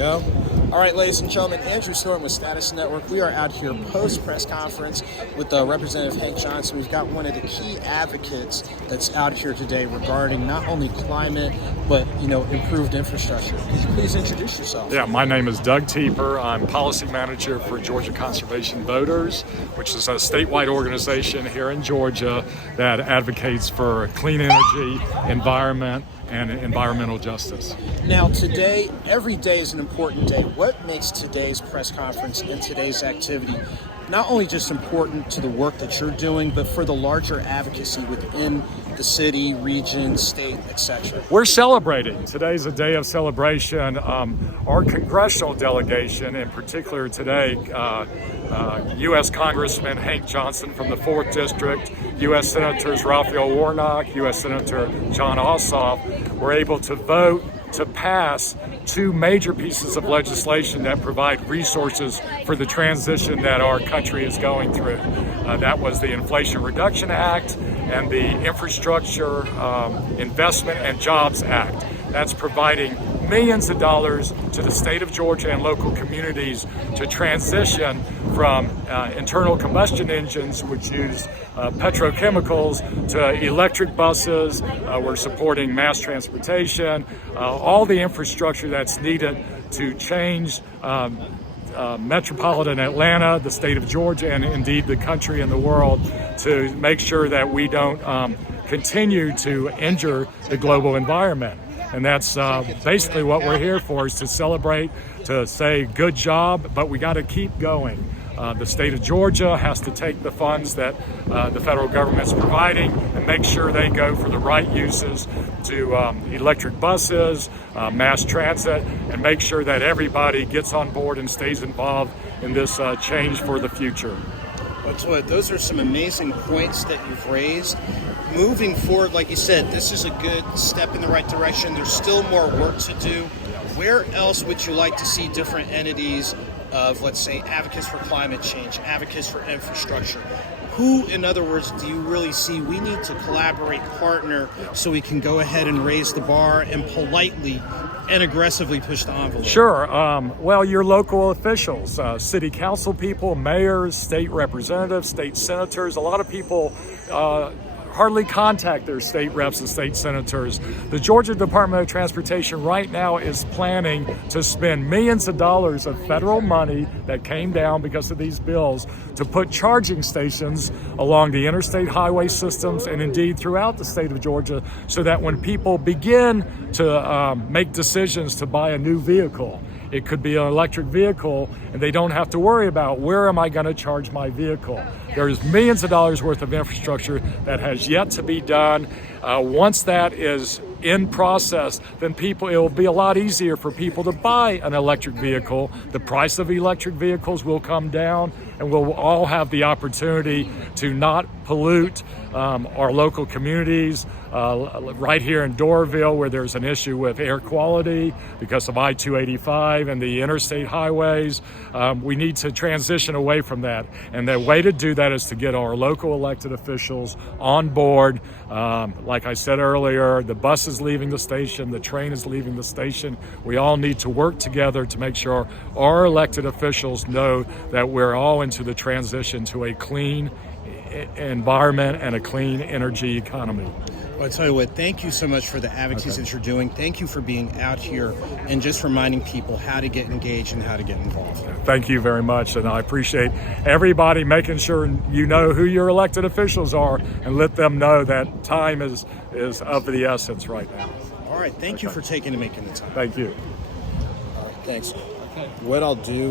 Go. All right, ladies and gentlemen, Andrew Storm with Status Network. We are out here post-press conference with Representative Hank Johnson. We've got one of the key advocates that's out here today regarding not only climate, but, improved infrastructure. Could you please introduce yourself? Yeah, my name is Doug Teper. I'm policy manager for Georgia Conservation Voters, which is a statewide organization here in Georgia that advocates for clean energy, environment, and environmental justice. Now today, every day is an important day. What makes today's press conference and today's activity not only just important to the work that you're doing, but for the larger advocacy within the city, region, state, etc.? We're celebrating. Today's a day of celebration. Our congressional delegation, in particular today, U.S. Congressman Hank Johnson from the 4th District, U.S. Senators Raphael Warnock, U.S. Senator John Ossoff, were able to vote to pass two major pieces of legislation that provide resources for the transition that our country is going through. That was the Inflation Reduction Act and the Infrastructure Investment and Jobs Act. That's providing millions of dollars to the state of Georgia and local communities to transition from internal combustion engines, which use petrochemicals, to electric buses. We're supporting mass transportation, all the infrastructure that's needed to change metropolitan Atlanta, the state of Georgia, and indeed the country and the world, to make sure that we don't continue to injure the global environment. And that's basically what we're here for, is to celebrate, to say good job, but we got to keep going. The state of Georgia has to take the funds that the federal government's providing and make sure they go for the right uses to electric buses, mass transit, and make sure that everybody gets on board and stays involved in this change for the future. Those are some amazing points that you've raised. Moving forward, like you said, this is a good step in the right direction. There's still more work to do. Where else would you like to see different entities of, let's say, advocates for climate change, advocates for infrastructure? Who, in other words, do you really see we need to collaborate, partner, so we can go ahead and raise the bar and politely and aggressively push the envelope? Sure. Well, your local officials, city council people, mayors, state representatives, state senators, a lot of people hardly contact their state reps and state senators. The Georgia Department of Transportation right now is planning to spend millions of dollars of federal money that came down because of these bills to put charging stations along the interstate highway systems and indeed throughout the state of Georgia, so that when people begin to make decisions to buy a new vehicle, it could be an electric vehicle, and they don't have to worry about where am I going to charge my vehicle. There's millions of dollars worth of infrastructure that has yet to be done. Once that is in process, then it will be a lot easier for people to buy an electric vehicle. The price of electric vehicles will come down, and we'll all have the opportunity to not pollute our local communities. Right here in Doraville, where there's an issue with air quality because of I-285 and the interstate highways, we need to transition away from that. And the way to do that is to get our local elected officials on board. Like I said earlier, the bus is leaving the station, the train is leaving the station. We all need to work together to make sure our elected officials know that we're all into the transition to a clean environment and a clean energy economy. Well, I tell you what, thank you so much for the advocacy that you're doing. Thank you for being out here and just reminding people how to get engaged and how to get involved. Thank you very much, and I appreciate everybody making sure you know who your elected officials are and let them know that time is of the essence right now. All right, thank you for taking and making the time. Thank you. Thanks. What I'll do